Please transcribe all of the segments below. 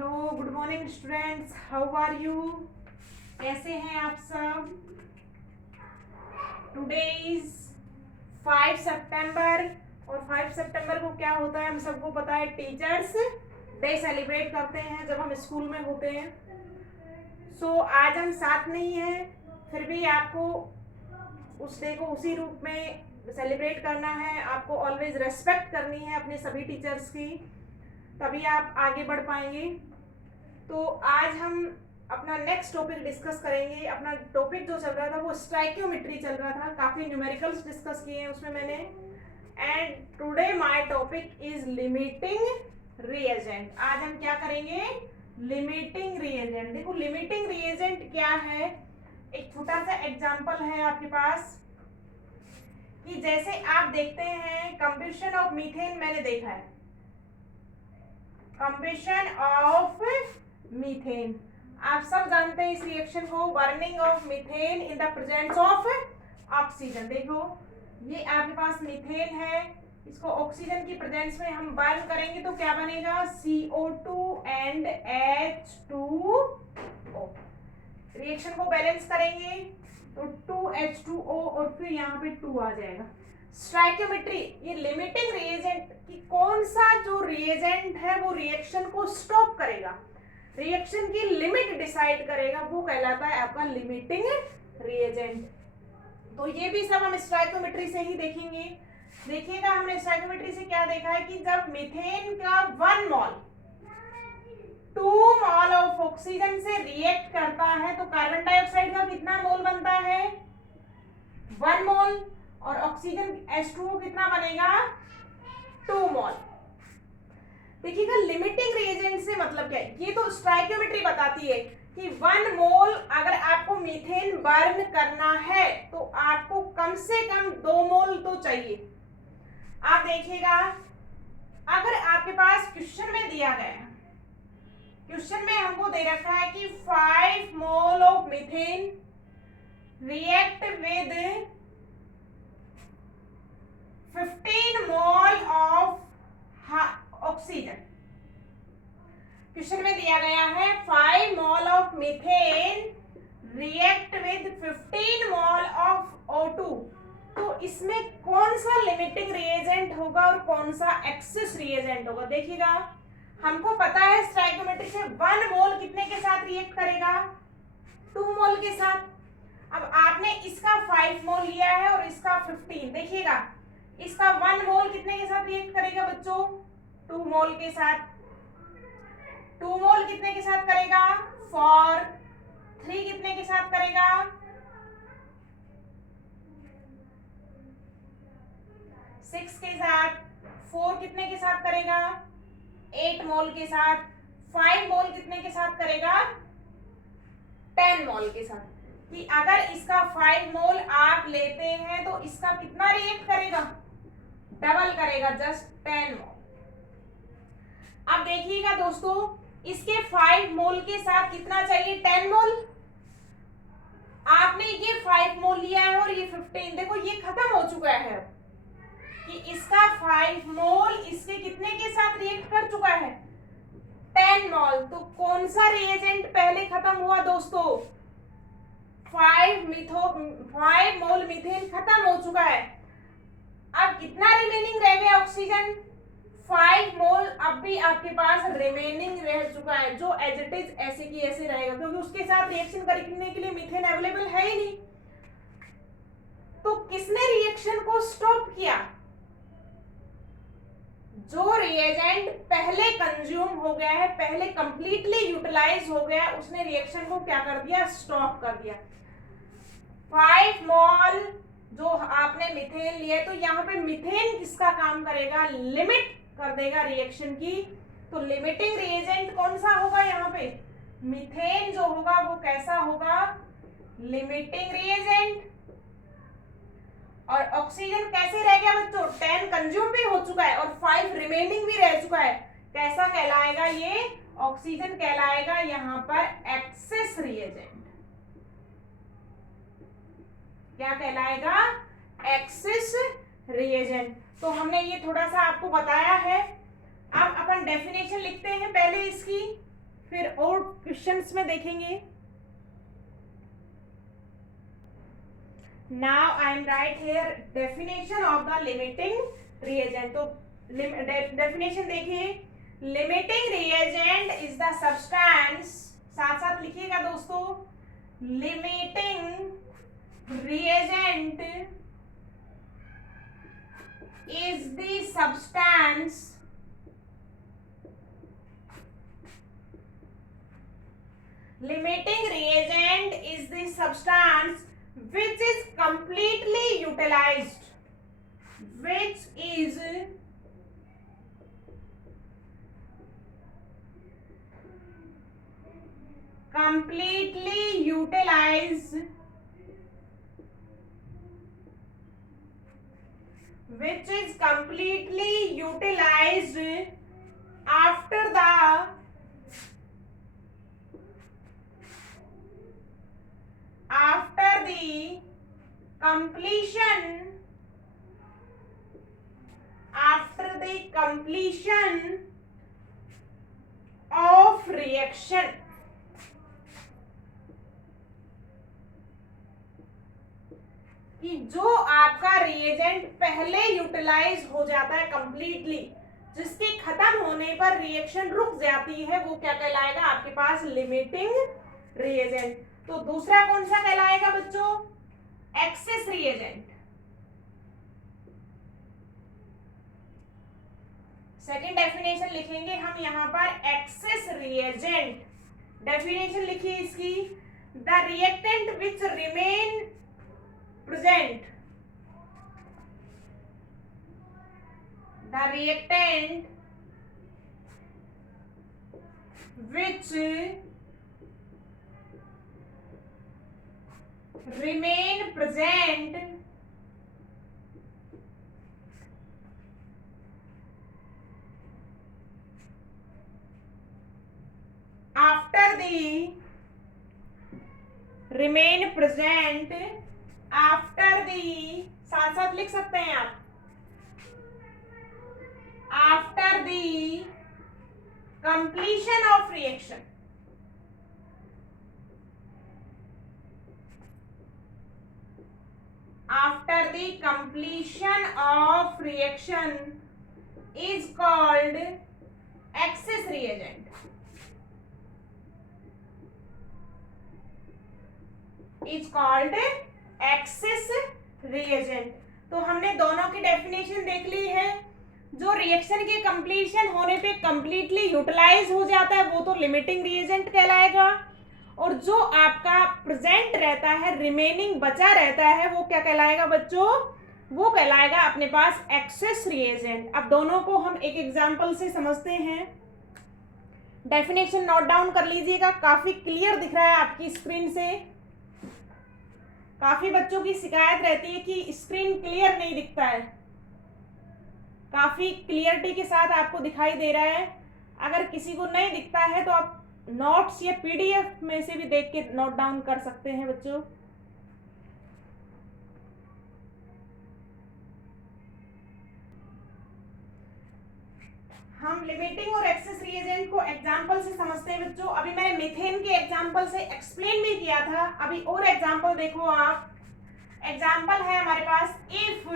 Hello, good morning students, how are you? कैसे हैं आप सब? टुडे इज 5 सितंबर और 5 सितंबर को क्या होता है हम सबको पता है, टीचर्स डे सेलिब्रेट करते हैं जब हम स्कूल में होते हैं। सो आज हम साथ नहीं हैं, फिर भी आपको उस डे को उसी रूप में सेलिब्रेट करना है। आपको ऑलवेज रेस्पेक्ट करनी है अपने सभी टीचर्स की, तभी आप आगे बढ़ पाएंगे। तो आज हम अपना नेक्स्ट टॉपिक डिस्कस करेंगे। अपना टॉपिक जो चल रहा था वो स्टाइकियोमेट्री चल रहा था, काफ़ी न्यूमेरिकल्स डिस्कस किए हैं उसमें मैंने। And today my topic is limiting reagent. आज हम क्या करेंगे? Limiting reagent. देखो लिमिटिंग रिएजेंट क्या है, एक छोटा सा एग्जांपल है आपके पास कि जैसे आप देखते हैं कंबशन ऑफ मीथेन, मैंने देखा है कंबशन ऑफ मीथेन। आप सब जानते हैं इस रिएक्शन को, burning of methane in the presence of oxygen. देखो ये आपके पास मीथेन है, इसको ऑक्सीजन की प्रेजेंस में हम बर्न करेंगे तो क्या बनेगा? CO2 and H2O। रिएक्शन को बैलेंस करेंगे तो 2H2O और फिर यहाँ पे 2 आ जाएगा। स्टाइकियोमेट्री ये लिमिटिंग रिएजेंट कि कौन सा जो रिएजेंट है वो रिएक्शन को स्टॉप करेगा, रिएक्शन की लिमिट डिसाइड करेगा, वो कहलाता है आपका लिमिटिंग रिएजेंट। तो ये भी सब हम स्टाइकियोमेट्री से ही देखेंगे। देखिएगा हमने स्टाइकियोमेट्री से क्या देखा है कि जब मीथेन का 1 मोल 2 मोल ऑफ ऑक्सीजन से रिएक्ट करता है तो कार्बन डाइऑक्साइड का कितना मोल बनता है? 1 मोल। और ऑक्सीजन H2O कितना बनेगा? 2 मोल। देखिएगा लिमिटिंग रिएजेंट से मतलब क्या है, ये तो स्टाइकियोमेट्री बताती है कि 1 मोल अगर आपको मीथेन बर्न करना है तो आपको कम से कम 2 मोल तो चाहिए। आप देखिएगा अगर आपके पास क्वेश्चन में दिया गया है, क्वेश्चन में हमको दे रखा है कि 5 mole of methane react with 15 mole of oxygen. Question में दिया गया है 5 mole of methane react with 15 mole of O2। तो इसमें कौन सा लिमिटिंग रिएजेंट होगा और कौन सा एक्सेस रिएजेंट होगा? देखिएगा हमको पता है स्टाइकियोमेट्री से 1 मोल कितने के साथ रिएक्ट करेगा? 2 मोल के साथ। अब आपने इसका 5 मोल लिया है और इसका 15। देखिएगा इसका 1 मोल कितने के साथ रिएक्ट करेगा बच्चों? 2 मोल के साथ। 2 मोल कितने के साथ करेगा? 4। 3 कितने के साथ करेगा? 6 के साथ। 4 कितने के साथ करेगा? 8 मोल के साथ। 5 मोल कितने के साथ करेगा? 10 मोल के साथ। कि अगर इसका 5 मोल आप लेते हैं तो इसका कितना रिएक्ट करेगा? डबल करेगा, जस्ट 10 मोल। अब देखिएगा दोस्तों इसके 5 मोल के साथ कितना चाहिए? 10 मोल। आपने ये 5 मोल लिया है और ये 15, देखो ये खत्म हो चुका है कि इसका 5 मोल इसके कितने के साथ रिएक्ट कर चुका है? 10 मोल। तो कौन सा रिएजेंट पहले खत्म हुआ दोस्तों? 5 मोल मीथेन खत्म हो चुका है। अब कितना रिमेनिंग रह गया? ऑक्सीजन 5 मोल अब भी आपके पास रिमेनिंग रह चुका है, जो एज इट इज ऐसे की ऐसे रहेगा क्योंकि उसके साथ रिएक्शन करने के लिए मीथेन अवेलेबल है ही नहीं। तो किसने रिएक्शन को स्टॉप किया? जो रिएजेंट पहले कंज्यूम हो गया है, पहले कंप्लीटली यूटिलाइज हो गया, उसने रिएक्शन को क्या कर दिया? स्टॉप कर दिया। 5 मोल जो आपने मीथेन लिया तो यहाँ पे मीथेन किसका काम करेगा? लिमिट कर देगा रिएक्शन की। तो लिमिटिंग रिएजेंट कौन सा होगा यहाँ पे? मीथेन जो होगा वो कैसा होगा? Limiting reagent. और ऑक्सीजन कैसे रह गया बच्चों? 10 कंज्यूम भी हो चुका है और 5 रिमेनिंग भी रह चुका है। कैसा कहलाएगा ये? ऑक्सीजन कहलाएगा यहाँ पर एक्सेस रिएजेंट। क्या कहलाएगा? Access reagent. तो हमने ये थोड़ा सा आपको बताया है। अब अपन डेफिनेशन लिखते हैं पहले इसकी। फिर और क्वेश्चंस में देखेंगे. Now I am write here definition of the limiting reagent. तो definition देखिए. Limiting reagent is the substance, साथ साथ लिखिएगा दोस्तों. Limiting reagent is the substance limiting reagent is the substance which is completely utilized, which is completely utilized, which is completely utilized after the completion of reaction. कि जो आपका reagent पहले utilise हो जाता है कंप्लीटली, जिसके खत्म होने पर रिएक्शन रुक जाती है, वो क्या कहलाएगा आपके पास? Limiting reagent. तो दूसरा कौन सा कहलाएगा बच्चों? Access reagent. सेकेंड डेफिनेशन लिखेंगे हम यहाँ पर एक्सेस रिएजेंट. डेफिनेशन लिखिए इसकी. The reactant which remain present, the reactant which remain present after the remain present after the, साथ साथ लिख सकते हैं आप, after the completion of reaction. After the completion of reaction is called access reagent. Is called access reagent. तो हमने दोनों की डेफिनेशन देख ली है. जो रिएक्शन के कंप्लीशन होने पे कंप्लीटली यूटिलाइज हो जाता है वो तो लिमिटिंग रिएजेंट कहलाएगा, और जो आपका प्रेजेंट रहता है, रिमेनिंग बचा रहता है, वो क्या कहलाएगा बच्चों? वो कहलाएगा अपने पास एक्सेस रिएजेंट. अब दोनों को हम एक एग्जांपल से समझते हैं. डेफिनेशन नोट डाउन कर लीजिएगा, काफी क्लियर दिख रहा है आपकी स्क्रीन से. काफी बच्चों की शिकायत रहती है कि स्क्रीन क्लियर नहीं दिखता है. काफी क्लियरिटी के साथ आपको दिखाई दे रहा है. अगर किसी को नहीं दिखता है तो आप नोट्स या पीडीएफ में से भी देख के नोट डाउन कर सकते हैं बच्चों. हम लिमिटिंग और एक्सेस रिएजेंट को एग्जांपल से समझते हैं बच्चों. अभी मैंने मीथेन के एग्जांपल से एक्सप्लेन भी किया था. अभी और एग्जांपल देखो आप. एग्जांपल है हमारे पास, if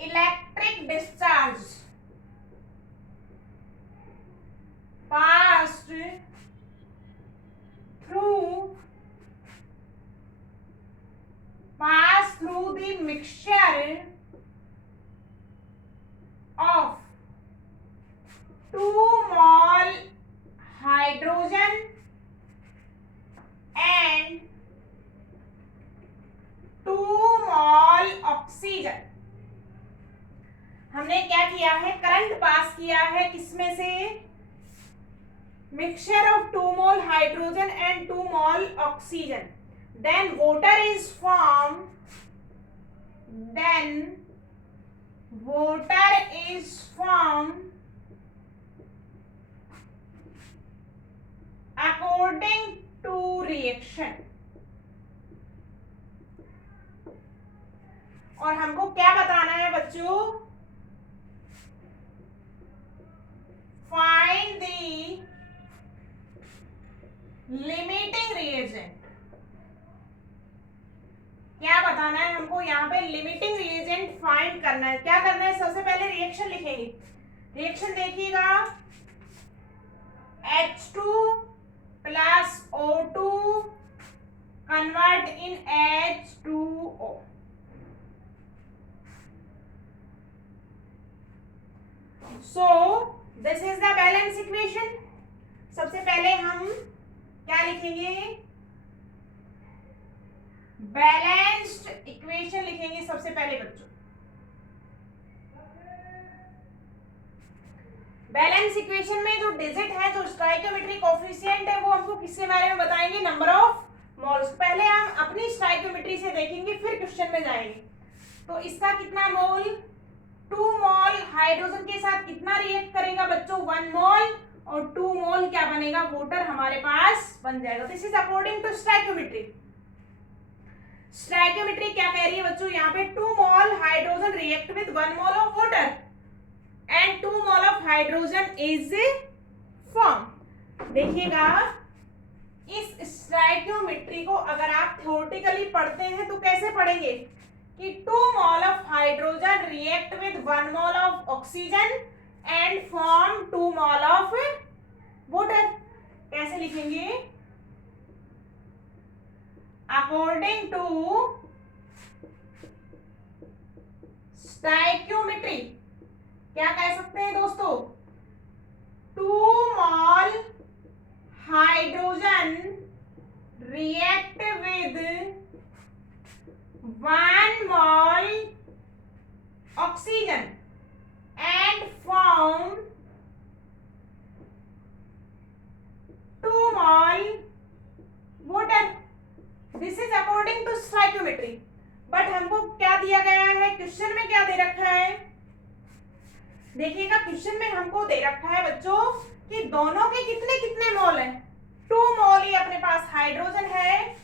electric discharge passed through the mixture of 2 mol hydrogen and 2 mol oxygen. हमने क्या किया है? करंट पास किया है किसमें से? Mixture of 2 mol hydrogen and 2 mol oxygen. Then water is formed. According to reaction. और हमको क्या बताना है बच्चों? Find the limiting reagent. क्या बताना है हमको, यहाँ पे लिमिटिंग रिएजेंट फाइंड करना है। क्या करना है, सबसे पहले रिएक्शन लिखेंगे। रिएक्शन देखिएगा, H2 plus O2 convert in H2O। So this is the balance equation. सबसे पहले हम क्या लिखेंगे, बैलेंस्ड इक्वेशन लिखेंगे सबसे पहले बच्चों। बैलेंस इक्वेशन में जो डिजिट है, जो स्टोइकियोमेट्रिक कोएफिशिएंट है, वो हमको किसके बारे में बताएंगे, नंबर ऑफ मोल्स। पहले हम अपनी स्टोइकियोमेट्री से देखेंगे, फिर क्वेश्चन में जाएंगे। तो इसका कितना मोल, 2 मोल हाइड्रोजन के साथ कितना रिएक्ट करेगा बच्चों, 1 मोल, और 2 मोल क्या बनेगा, वाटर हमारे पास बन जाएगा। This is according to stoichiometry. Stoichiometry क्या कह रही है बच्चों, यहाँ पे 2 mole hydrogen react with 1 mole of water and 2 mole of hydrogen is form. देखिएगा, इस स्टोइकियोमेट्री को अगर आप थ्योरेटिकली पढ़ते हैं तो कैसे पढ़ेंगे कि 2 mole of hydrogen react with 1 mole of oxygen and form 2 mole of water. कैसे लिखेंगे, अकॉर्डिंग टू स्टोइकियोमेट्री क्या कह सकते हैं दोस्तों, 2 mole hydrogen react with 1 mole oxygen and form 2 mole water. This is according to stoichiometry. But हमको क्या दिया गया है, क्वेश्चन में क्या दे रखा है, देखिएगा क्वेश्चन में हमको दे रखा है बच्चों कि दोनों के कितने कितने मोल हैं, 2 मोल ही अपने पास हाइड्रोजन है,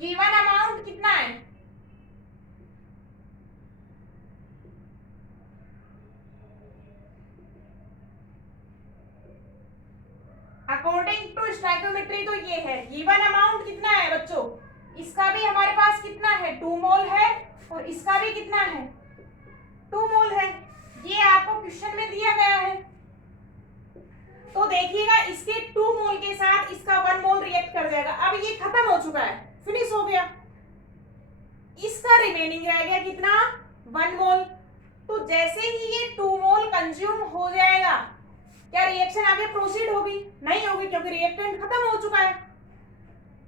गिवन अमाउंट कितना है, अकॉर्डिंग टू स्टोइकियोमेट्री तो ये है, गिवन अमाउंट कितना है बच्चों, इसका भी हमारे पास कितना है, 2 मोल है, और इसका भी कितना है, 2 मोल है। ये आपको क्वेश्चन में दिया गया है। तो देखिएगा, इसके 2 मोल के साथ इसका 1 मोल रिएक्ट कर जाएगा। अब ये खत्म हो चुका है, फिनिश हो गया, इसका रिमेनिंग रह गया कितना, 1 मोल। तो जैसे ही ये 2 मोल कंज्यूम हो जाएगा, क्या रिएक्शन आगे प्रोसीड होगी, नहीं होगी, क्योंकि रिएक्टेंट खत्म हो चुका है।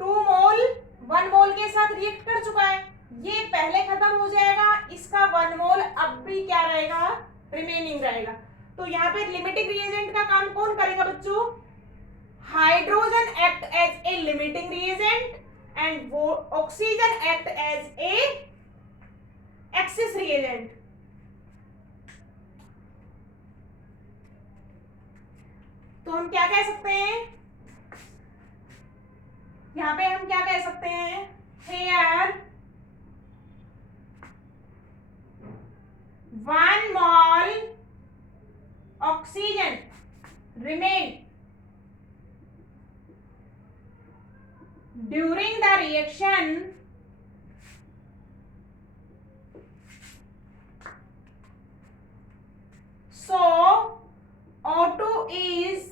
2 मोल 1 मोल के साथ रिएक्ट कर चुका है, ये पहले खत्म हो जाएगा, इसका 1 मोल अब भी क्या रहेगा, रिमेनिंग रहेगा। तो यहाँ पे लिमिटिंग रिएजेंट का काम कौन करेगा बच्चों, hydrogen act as a limiting reagent and वो oxygen act as a excess reagent. तो हम क्या कह सकते हैं, यहाँ पे हम क्या कह सकते हैं, here 1 mole oxygen remain during the reaction so O2 is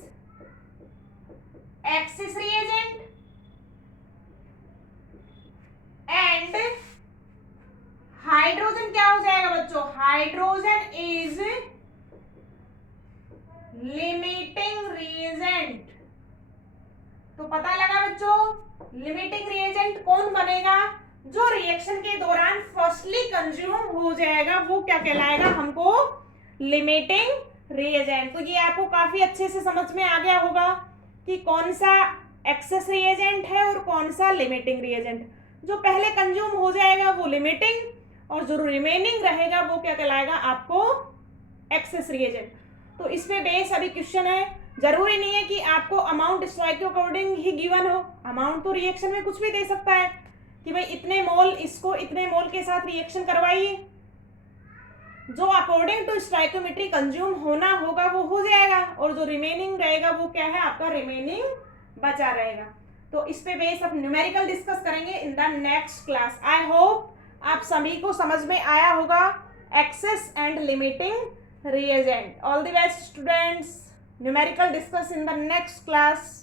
excess reagent and hydrogen क्या हो जाएगा बच्चों, हाइड्रोजन इज लिमिटिंग रिएजेंट। तो पता लगा बच्चों, लिमिटिंग रिएजेंट कौन बनेगा, जो रिएक्शन के दौरान फर्स्टली कंज्यूम हो जाएगा, वो क्या कहलाएगा हमको, लिमिटिंग रिएजेंट। तो ये आपको काफी अच्छे से समझ में आ गया होगा कि कौन सा एक्सेस रिएजेंट है और कौन सा लिमिटिंग रिएजेंट। जो पहले कंज्यूम हो जाएगा वो लिमिटिंग, और जो रिमेनिंग रहेगा वो क्या कहलाएगा आपको, एक्सेस रिएजेंट। तो इस पे बेस अभी क्वेश्चन है, जरूरी नहीं है कि आपको अमाउंट स्टोइक के अकॉर्डिंग ही गिवन हो, अमाउंट तो रिएक्शन में कुछ भी दे सकता है कि भाई इतने मोल, इसको इतने मोल के साथ रिएक्शन करवाइए, जो अकॉर्डिंग टू स्टोइकियोमेट्री कंज्यूम होना होगा वो हो जाएगा, और जो रिमेनिंग रहेगा वो क्या है आपका रिमेनिंग बचा रहेगा। तो इस पे बेस अब न्यूमेरिकल डिस्कस करेंगे in the next class. I hope आप सभी को समझ में आया होगा excess and limiting reagent. All the best students, numerical discuss in the next class.